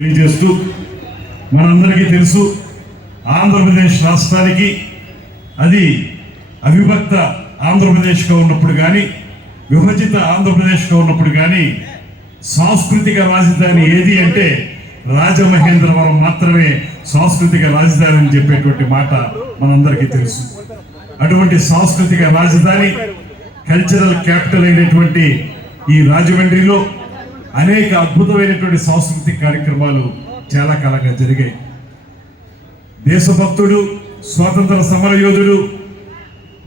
తెలియజేస్తూ మనందరికీ తెలుసు ఆంధ్రప్రదేశ్ రాష్ట్రానికి అది అవిభక్త ఆంధ్రప్రదేశ్గా ఉన్నప్పుడు కానీ విభజిత ఆంధ్రప్రదేశ్గా ఉన్నప్పుడు కానీ సాంస్కృతిక రాజధాని ఏది అంటే రాజమహేంద్రవరం మాత్రమే సాంస్కృతిక రాజధాని అని చెప్పేటువంటి మాట మనందరికీ తెలుసు. అటువంటి సాంస్కృతిక రాజధాని కల్చరల్ క్యాపిటల్ అయినటువంటి ఈ రాజమండ్రిలో అనేక అద్భుతమైనటువంటి సాంస్కృతిక కార్యక్రమాలు చాలా కాలంగా జరిగాయి. దేశభక్తుడు, స్వాతంత్ర సమరయోధుడు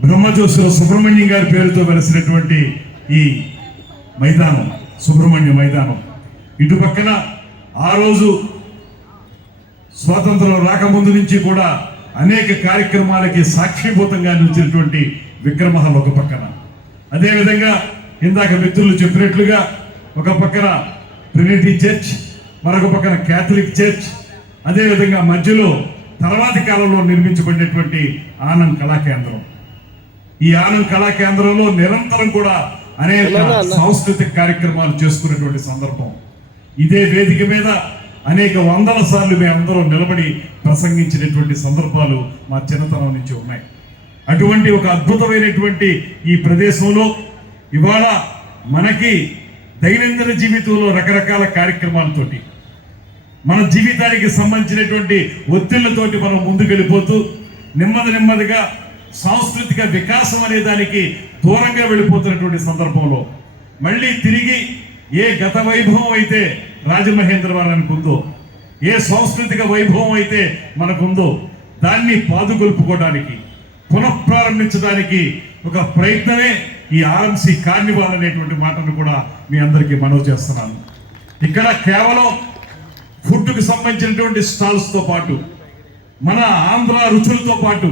బ్రహ్మజోసుల సుబ్రహ్మణ్యం గారి పేరుతో వెలిసినటువంటి ఈ మైదానం సుబ్రహ్మణ్య మైదానం, ఇటు పక్కన ఆ రోజు స్వాతంత్రం రాకముందు నుంచి కూడా అనేక కార్యక్రమాలకి సాక్షిభూతంగా నిలిచినటువంటి విగ్రహం ఒక పక్కన, అదేవిధంగా ఇందాక మిత్రులు చెప్పినట్లుగా ఒక పక్కన ట్రినిటీ చర్చ్, మరొక పక్కన క్యాథలిక్ చర్చ్, అదేవిధంగా మధ్యలో తర్వాతి కాలంలో నిర్మించబడినటువంటి ఆనంద్ కళాకేంద్రం. ఈ ఆనంద్ కళాకేంద్రంలో నిరంతరం కూడా అనేక సాంస్కృతిక కార్యక్రమాలు చేసుకునేటువంటి సందర్భం. ఇదే వేదిక మీద అనేక వందల సార్లు మేమందరం నిలబడి ప్రసంగించినటువంటి సందర్భాలు మా చిన్నతనం నుంచి ఉన్నాయి. అటువంటి ఒక అద్భుతమైనటువంటి ఈ ప్రదేశంలో ఇవాళ మనకి దైనందిన జీవితంలో రకరకాల కార్యక్రమాలతోటి మన జీవితానికి సంబంధించినటువంటి ఒత్తిళ్లతోటి మనం ముందుకెళ్ళిపోతూ నెమ్మదిగా సాంస్కృతిక వికాసం అనే దానికి దూరంగా వెళ్ళిపోతున్నటువంటి సందర్భంలో మళ్ళీ తిరిగి ఏ గత వైభవం అయితే రాజమహేంద్రవరానికి ఉందో, ఏ సాంస్కృతిక వైభవం అయితే మనకుందో దాన్ని పాదుకొల్పుకోవడానికి పునఃప్రారంభించడానికి ఒక ప్రయత్నమే ఈ ఆర్ఎంసీ కార్నివాల్ అనేటువంటి మాటను కూడా మీ అందరికీ మనవి చేస్తున్నాను. ఇక్కడ కేవలం ఫుడ్కు సంబంధించినటువంటి స్టాల్స్తో పాటు మన ఆంధ్ర రుచులతో పాటు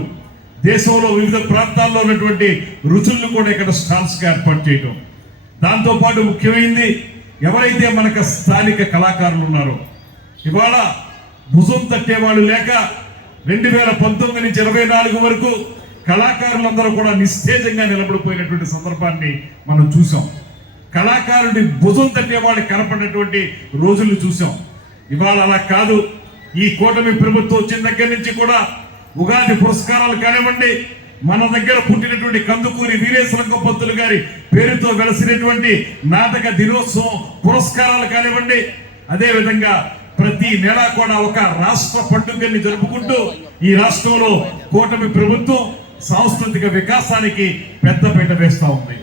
దేశంలో వివిధ ప్రాంతాల్లో ఉన్నటువంటి రుచులను కూడా ఇక్కడ స్టాల్స్గా ఏర్పాటు చేయడం, దాంతోపాటు ముఖ్యమైనది ఎవరైతే మనకు స్థానిక కళాకారులు ఉన్నారో ఇవాళ భుజం తట్టేవాళ్ళు లేక 2019 నుంచి 24 వరకు కళాకారులందరూ కూడా నిస్తేజంగా నిలబడిపోయినటువంటి సందర్భాన్ని మనం చూసాం. కళాకారుడి భుజం తట్టేవాళ్ళు కనపడినటువంటి రోజులు చూసాం. ఇవాళ అలా కాదు. ఈ కూటమి ప్రభుత్వం వచ్చిన దగ్గర నుంచి కూడా ఉగాది పురస్కారాలు కానివ్వండి, మన దగ్గర పుట్టినటువంటి కందుకూరి వీరేశలింగం పంతులు గారి పేరుతో వెలసినటువంటి నాటక దినోత్సవం పురస్కారాలు కానివ్వండి, అదేవిధంగా ప్రతి నెల కూడా ఒక రాష్ట్ర పండుగని జరుపుకుంటూ ఈ రాష్ట్రంలో కూటమి ప్రభుత్వం సాంస్కృతిక వికాసానికి పెద్దపీట వేస్తూ ఉంది.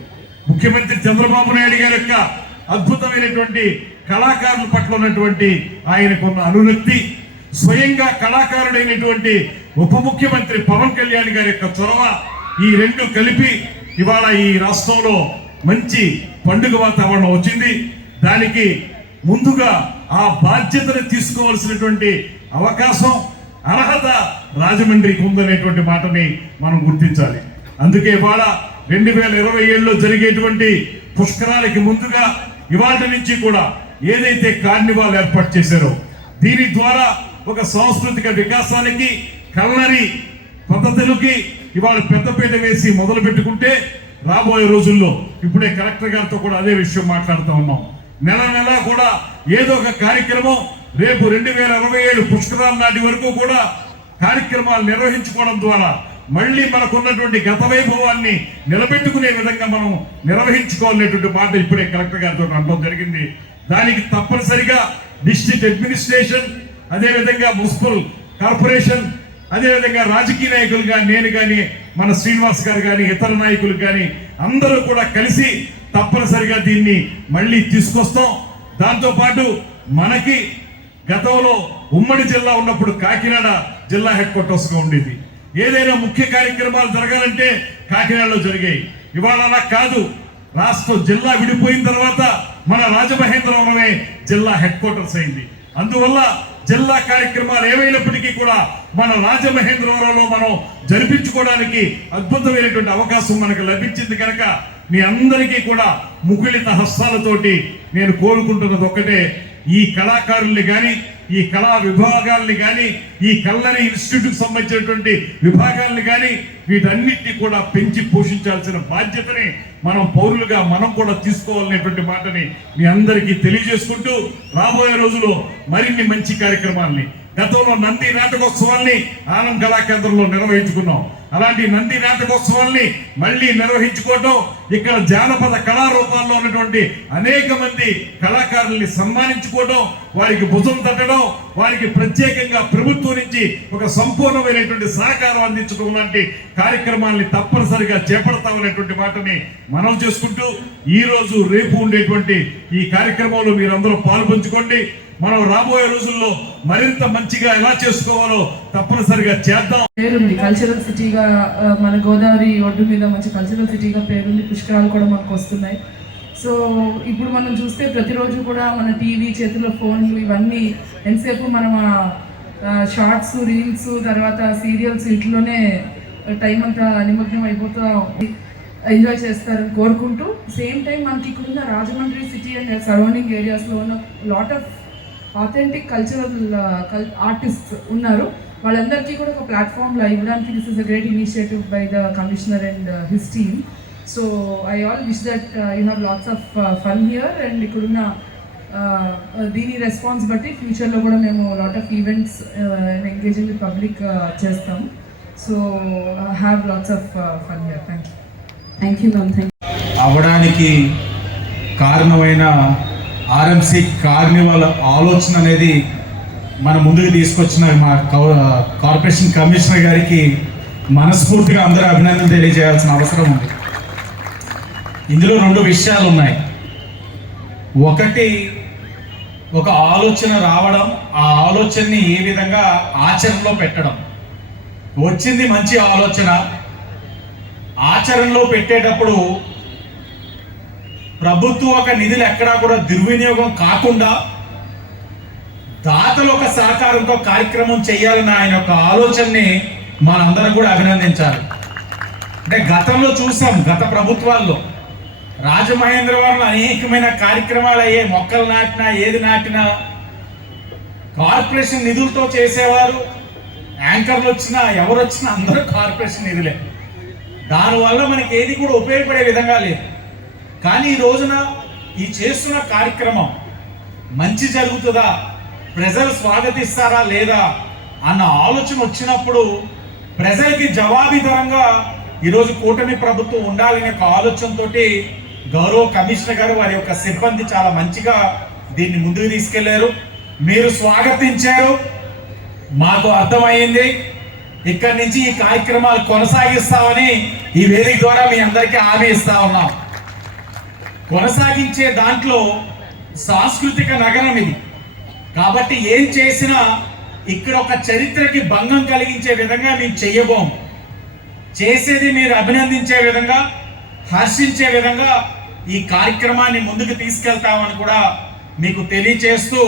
ముఖ్యమంత్రి చంద్రబాబు నాయుడు గారి యొక్క అద్భుతమైనటువంటి కళాకారుల పట్ల ఉన్నటువంటి ఆయనకున్న అనురక్తి, స్వయంగా కళాకారుడైనటువంటి ఉప ముఖ్యమంత్రి పవన్ కళ్యాణ్ గారి యొక్క చొరవ, ఈ రెండు కలిపి ఇవాళ ఈ రాష్ట్రంలో మంచి పండుగ వాతావరణం వచ్చింది. దానికి ముందుగా ఆ బాధ్యతను తీసుకోవాల్సినటువంటి అవకాశం, అర్హత రాజమండ్రికి ఉందనేటువంటి మాటని మనం గుర్తించాలి. అందుకే ఇవాళ 2027లో జరిగేటువంటి పుష్కరాలకి ముందుగా ఇవాళ నుంచి కూడా ఏదైతే కార్నివాల్ ఏర్పాటు చేశారో దీని ద్వారా ఒక సాంస్కృతిక వికాసానికి, కల్నరీ పద్ధతులకి ఇవాళ పెద్దపీట వేసి మొదలు పెట్టుకుంటే రాబోయే రోజుల్లో ఇప్పుడే కలెక్టర్ గారితో కూడా అదే విషయం మాట్లాడుతూ ఉన్నాం. నెల కూడా ఏదో ఒక కార్యక్రమం రేపు 2027 పుష్కరాల నాటి వరకు కూడా కార్యక్రమాలు నిర్వహించుకోవడం ద్వారా మళ్ళీ మనకున్నటువంటి గత వైభవాన్ని నిలబెట్టుకునే విధంగా మనం నిర్వహించుకోవాలనేటువంటి మాట ఇప్పుడే కలెక్టర్ గారితో అనడం జరిగింది. దానికి తప్పనిసరిగా డిస్ట్రిక్ట్ అడ్మినిస్ట్రేషన్, అదేవిధంగా మున్సిపల్ కార్పొరేషన్, అదేవిధంగా రాజకీయ నాయకులు కానీ, నేను కానీ, మన శ్రీనివాస్ గారు కానీ, ఇతర నాయకులు కానీ అందరూ కూడా కలిసి తప్పనిసరిగా దీన్ని మళ్ళీ తీసుకొస్తాం. దాంతోపాటు మనకి గతంలో ఉమ్మడి జిల్లా ఉన్నప్పుడు కాకినాడ జిల్లా హెడ్ క్వార్టర్స్గా ఉండేది. ఏదైనా ముఖ్య కార్యక్రమాలు జరగాలంటే కాకినాడలో జరిగాయి. ఇవాళ అలా కాదు. రాష్ట్రం జిల్లా విడిపోయిన తర్వాత మన రాజమహేంద్రవరమే జిల్లా హెడ్ క్వార్టర్స్ అయింది. అందువల్ల జిల్లా కార్యక్రమాలు ఏమైనప్పటికీ కూడా మన రాజమహేంద్రవరంలో మనం జరిపించుకోవడానికి అద్భుతమైనటువంటి అవకాశం మనకు లభించింది కనుక మీ అందరికీ కూడా ముకుళిత హస్తాలతోటి నేను కోరుకుంటున్నది ఒక్కటే, ఈ కళాకారుల్ని కానీ, ఈ కళా విభాగాల్ని కానీ, ఈ కల్లరి ఇన్స్టిట్యూట్కి సంబంధించినటువంటి విభాగాల్ని కానీ వీటన్నిటిని కూడా పెంచి పోషించాల్సిన బాధ్యతని మనం పౌరులుగా మనం కూడా తీసుకోవాలనేటువంటి మాటని మీ అందరికీ తెలియజేసుకుంటూ, రాబోయే రోజుల్లో మరిన్ని మంచి కార్యక్రమాల్ని, గతంలో నంది నాటకోత్సవాల్ని ఆనంద్ కళాకేంద్రంలో నిర్వహించుకున్నాం. అలాంటి నంది నాటకోత్సవాల్ని మళ్ళీ నిర్వహించుకోవటం, ఇక్కడ జానపద కళారూపాల్లో ఉన్నటువంటి అనేక మంది కళాకారుల్ని సన్మానించుకోవడం, వారికి భుజం తట్టడం, వారికి ప్రత్యేకంగా ప్రభుత్వం నుంచి ఒక సంపూర్ణమైనటువంటి సహకారం అందించడం లాంటి కార్యక్రమాల్ని తప్పనిసరిగా చేపడతామనేటువంటి మాటని మనం చేసుకుంటూ, ఈ రోజు రేపు ఉండేటువంటి ఈ కార్యక్రమంలో మీరందరూ పాల్పంచుకోండి. మనం రాబోయే రోజుల్లో మరింత మంచిగా ఎలా చేసుకోవాలో తప్పనిసరిగా చేద్దాం. పేరుంది కల్చరల్ సిటీగా, మన గోదావరి ఒడ్డు మీద మంచి కల్చరల్ సిటీగా పేరుంది. పుష్కరాలు కూడా మనకు వస్తున్నాయి. సో ఇప్పుడు మనం చూస్తే ప్రతిరోజు కూడా మన టీవీ, చేతిలో ఫోన్లు, ఇవన్నీ ఎంతసేపు మనం షార్ట్స్, రీల్స్, తర్వాత సీరియల్స్, ఇంట్లోనే టైం అంతా నిమగ్నం అయిపోతూ ఎంజాయ్ చేస్తారని కోరుకుంటూ, సేమ్ టైం మనకి ఇక్కడున్న రాజమండ్రి సిటీ అండ్ సరౌండింగ్ ఏరియాస్లో ఉన్న lot of authentic cultural artists ఉన్నారు. వాళ్ళందరికీ కూడా ఒక ప్లాట్ఫామ్లో ఇవ్వడానికి this is a great initiative by the commissioner and his team. So I all wish that you have lots of fun here. And ఇక్కడున్న దీని రెస్పాన్స్ బట్టి ఫ్యూచర్లో కూడా మేము lot of events engaging with public చేస్తాము. So have lots of fun here. Thank you ma'am. అవడానికి కారణమైన RMC carnival ఆలోచన అనేది మన ముందుకు తీసుకొచ్చిన మా కార్పొరేషన్ కమిషనర్ గారికి మనస్ఫూర్తిగా అందరూ అభినందన తెలియజేయాల్సిన అవసరం ఉంది. ఇందులో రెండు విషయాలు ఉన్నాయి. ఒకటి, ఒక ఆలోచన రావడం, ఆ ఆలోచనని ఏ విధంగా ఆచరణలో పెట్టడం. వచ్చింది మంచి ఆలోచన, ఆచరణలో పెట్టేటప్పుడు ప్రభుత్వ ఒక నిధులు ఎక్కడా కూడా దుర్వినియోగం కాకుండా దాతల ఒక సహకారంతో కార్యక్రమం చేయాలన్న ఆయన యొక్క ఆలోచనని మనందరం కూడా అభినందించాలి. అంటే గతంలో చూసాం, గత ప్రభుత్వాల్లో రాజమహేంద్రవరంలో అనేకమైన కార్యక్రమాలు అయ్యాయి. మొక్కలు నాటినా, ఏది నాటినా కార్పొరేషన్ నిధులతో చేసేవారు. యాంకర్లు వచ్చినా, ఎవరు వచ్చినా అందరూ కార్పొరేషన్ నిధులే. దానివల్ల మనకి ఏది కూడా ఉపయోగపడే విధంగా లేదు. కానీ ఈ రోజున ఈ చేస్తున్న కార్యక్రమం మంచి జరుగుతుందా, ప్రజలు స్వాగతిస్తారా లేదా అన్న ఆలోచన వచ్చినప్పుడు ప్రజలకి జవాబుదారంగా ఈరోజు కూటమి ప్రభుత్వం ఉండాలనే ఒక ఆలోచనతో గౌరవ కమిషనర్ గారు, వారి యొక్క సిబ్బంది చాలా మంచిగా దీన్ని ముందుకు తీసుకెళ్లారు. మీరు స్వాగతించారు, మాకు అర్థమైంది. ఇక్కడి నుంచి ఈ కార్యక్రమాలు కొనసాగిస్తామని ఈ వేదిక ద్వారా మీ అందరికీ హామీ ఇస్తా ఉన్నాం. కొనసాగించే దాంట్లో సాంస్కృతిక నగరం ఇది కాబట్టి ఏం చేసినా ఇక్కడ ఒక చరిత్రకి భంగం కలిగించే విధంగా మేము చెయ్యబోం. చేసేది మీరు అభినందించే విధంగా, హర్షించే విధంగా ఈ కార్యక్రమాన్ని ముందుకు తీసుకెళ్తామని కూడా మీకు తెలియచేస్తూ,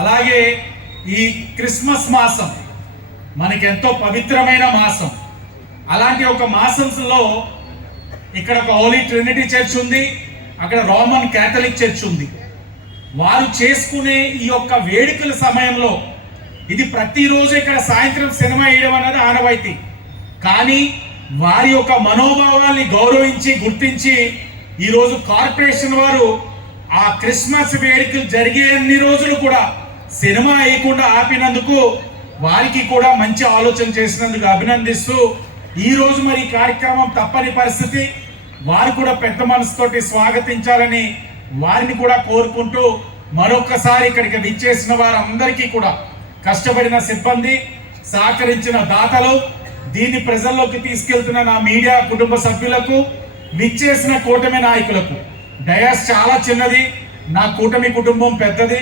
అలాగే ఈ క్రిస్మస్ మాసం మనకెంతో పవిత్రమైన మాసం. అలాంటి ఒక మాసంలో ఇక్కడ ఒక హోలీ ట్రినిటీ చర్చ్ ఉంది, అక్కడ రోమన్ క్యాథలిక్ చర్చ్ ఉంది. వారు చేసుకునే ఈ యొక్క వేడుకల సమయంలో ఇది ప్రతిరోజు ఇక్కడ సాయంత్రం సినిమా వేయడం అనేది ఆనవాయితీ. కానీ వారి యొక్క మనోభావాల్ని గౌరవించి, గుర్తించి ఈరోజు కార్పొరేషన్ వారు ఆ క్రిస్మస్ వేడుకలు జరిగే అన్ని రోజులు కూడా సినిమా వేయకుండా ఆపినందుకు వారికి కూడా మంచి ఆలోచన చేసినందుకు అభినందిస్తూ, ఈరోజు మరి ఈ కార్యక్రమం తప్పని పరిస్థితి, వారు కూడా పెద్ద మనసుతోటి స్వాగతించాలని వారిని కూడా కోరుకుంటూ, మరొకసారి ఇక్కడికి విచ్చేసిన వారందరికీ కూడా, కష్టపడిన సిబ్బంది, సహకరించిన దాతలు, దీన్ని ప్రజల్లోకి తీసుకెళ్తున్న నా మీడియా కుటుంబ సభ్యులకు, విచ్చేసిన కూటమి నాయకులకు. డయాస్ చాలా చిన్నది, నా కూటమి కుటుంబం పెద్దది,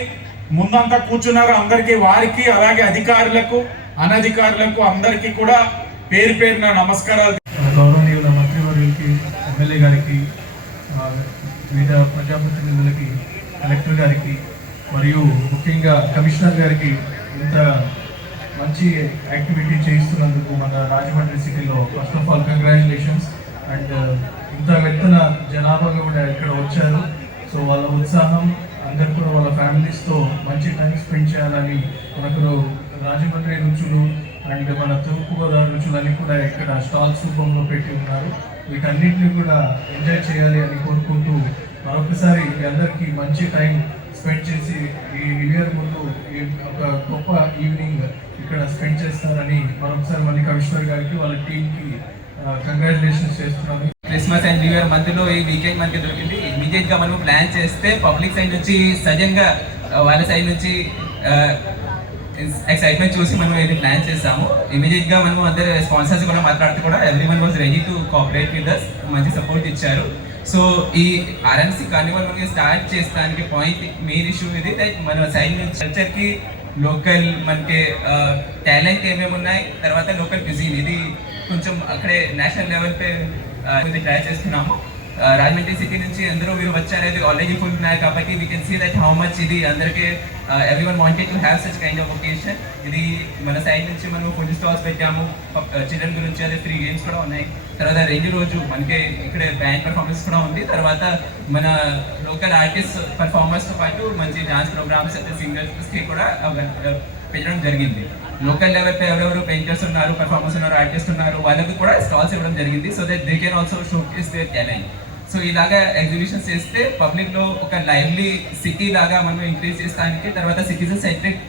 ముందంతా కూర్చున్నారు. అందరికీ, వారికి, అలాగే అధికారులకు, అనధికారులకు అందరికీ కూడా పేరు పేరున నమస్కారాలు. గౌరవనీయుల మంత్రివర్యులకి, ఎమ్మెల్యే గారికి, వివిధ ప్రజాప్రతినిధులకి, కలెక్టర్ గారికి మరియు ముఖ్యంగా కమిషనర్ గారికి ఇంత మంచి యాక్టివిటీ చేయిస్తున్నందుకు మన రాజమండ్రి సిటీలో first of all congratulations. And ఇంత ఎత్తున జనాభా కూడా ఇక్కడ వచ్చారు. సో వాళ్ళ ఉత్సాహం అందరు కూడా వాళ్ళ ఫ్యామిలీస్తో మంచి టైం స్పెండ్ చేయాలని మనకు రాజమండ్రి రుచులు అండ్ మన తూర్పుగోదావరి రుచులన్నీ కూడా ఇక్కడ స్టాల్స్ రూపంలో పెట్టి ఉన్నారు. వీటన్నిటిని కూడా ఎంజాయ్ చేయాలి అని కోరుకుంటూ మరొకసారి మీ అందరికీ మంచి టైం స్పెండ్ చేసి ఈ న్యూ ఇయర్ ముందు ఒక గొప్ప ఈవినింగ్ ఇక్కడ స్పెండ్ చేస్తారని మరొకసారి మళ్ళీ కమిషనర్ గారికి వాళ్ళ టీంకి కంగ్రాచులేషన్స్ చేస్తున్నాను. క్రిస్మస్ అండ్ న్యూ ఇయర్ మధ్యలో ఈ వీకెండ్ మనకి దొరికింది. ఇమీడియట్ గా మనం ప్లాన్ చేస్తే పబ్లిక్ సైడ్ నుంచి సడన్ గా వాళ్ళ సైడ్ నుంచి ఎక్సైట్మెంట్ చూసి మనం ఇది ప్లాన్ చేస్తాము. ఇమీడియట్ గా మనం అందరు స్పాన్సర్స్ కూడా మాట్లాడుతూ కూడా everyone was ready to cooperate with us, మంచి సపోర్ట్ ఇచ్చారు. సో ఈ ఆర్ఎంసీ కార్నివల్ మనకి స్టార్ట్ చేస్తానికి పాయింట్ మెయిన్ ఇష్యూ ఇది లైక్ మన సైడ్ నుంచి కల్చర్కి లోకల్ మనకి టాలెంట్ ఏమేమి ఉన్నాయి, తర్వాత లోకల్ క్యూజిన్ ఇది కొంచెం అక్కడే నేషనల్ లెవెల్ పే ట్రై చేస్తున్నాము. రాజమండ్రి సిటీ నుంచి అందరూ మీరు వచ్చారు, ఆల్రెడీ ఫుల్ ఉన్నాయి కాబట్టి we can see that how much ఇది అందరికీ everyone wanted to have such kind of occasion. ఇది మన సైడ్ నుంచి మనం ఫుడ్ స్టాల్స్ పెట్టాము, చిల్డ్రన్ గురించి అదే ఫ్రీ గేమ్స్ కూడా ఉన్నాయి. తర్వాత రెండు రోజు మనకి ఇక్కడ బ్యాండ్ పర్ఫార్మెన్స్ కూడా ఉంది. తర్వాత మన లోకల్ ఆర్టిస్ట్ పర్ఫార్మర్స్తో పాటు మంచి డాన్స్ ప్రోగ్రామ్స్ సింగర్స్కి కూడా పెట్టడం జరిగింది. లోకల్ లెవెల్ పై ఎవరెవరు పెయింటర్స్ ఉన్నారు, పర్ఫార్మర్స్ ఉన్నారు, ఆర్టిస్ట్ ఉన్నారు, వాళ్ళకి కూడా స్టాల్స్ ఇవ్వడం జరిగింది. So that they can also showcase their talent. So ఇలాగా ఎగ్జిబిషన్స్ చేస్తే పబ్లిక్లో ఒక లైవ్లీ సిటీ లాగా మనం ఇంక్రీజ్ చేస్తానికి, తర్వాత సిటిజన్ సెంట్రిక్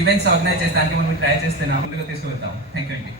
ఈవెంట్స్ ఆర్గనైజ్ చేస్తానికి మనం ట్రై చేస్తున్నాము, ముందుగా తీసుకువెళ్తాము. థ్యాంక్ యూ అండి.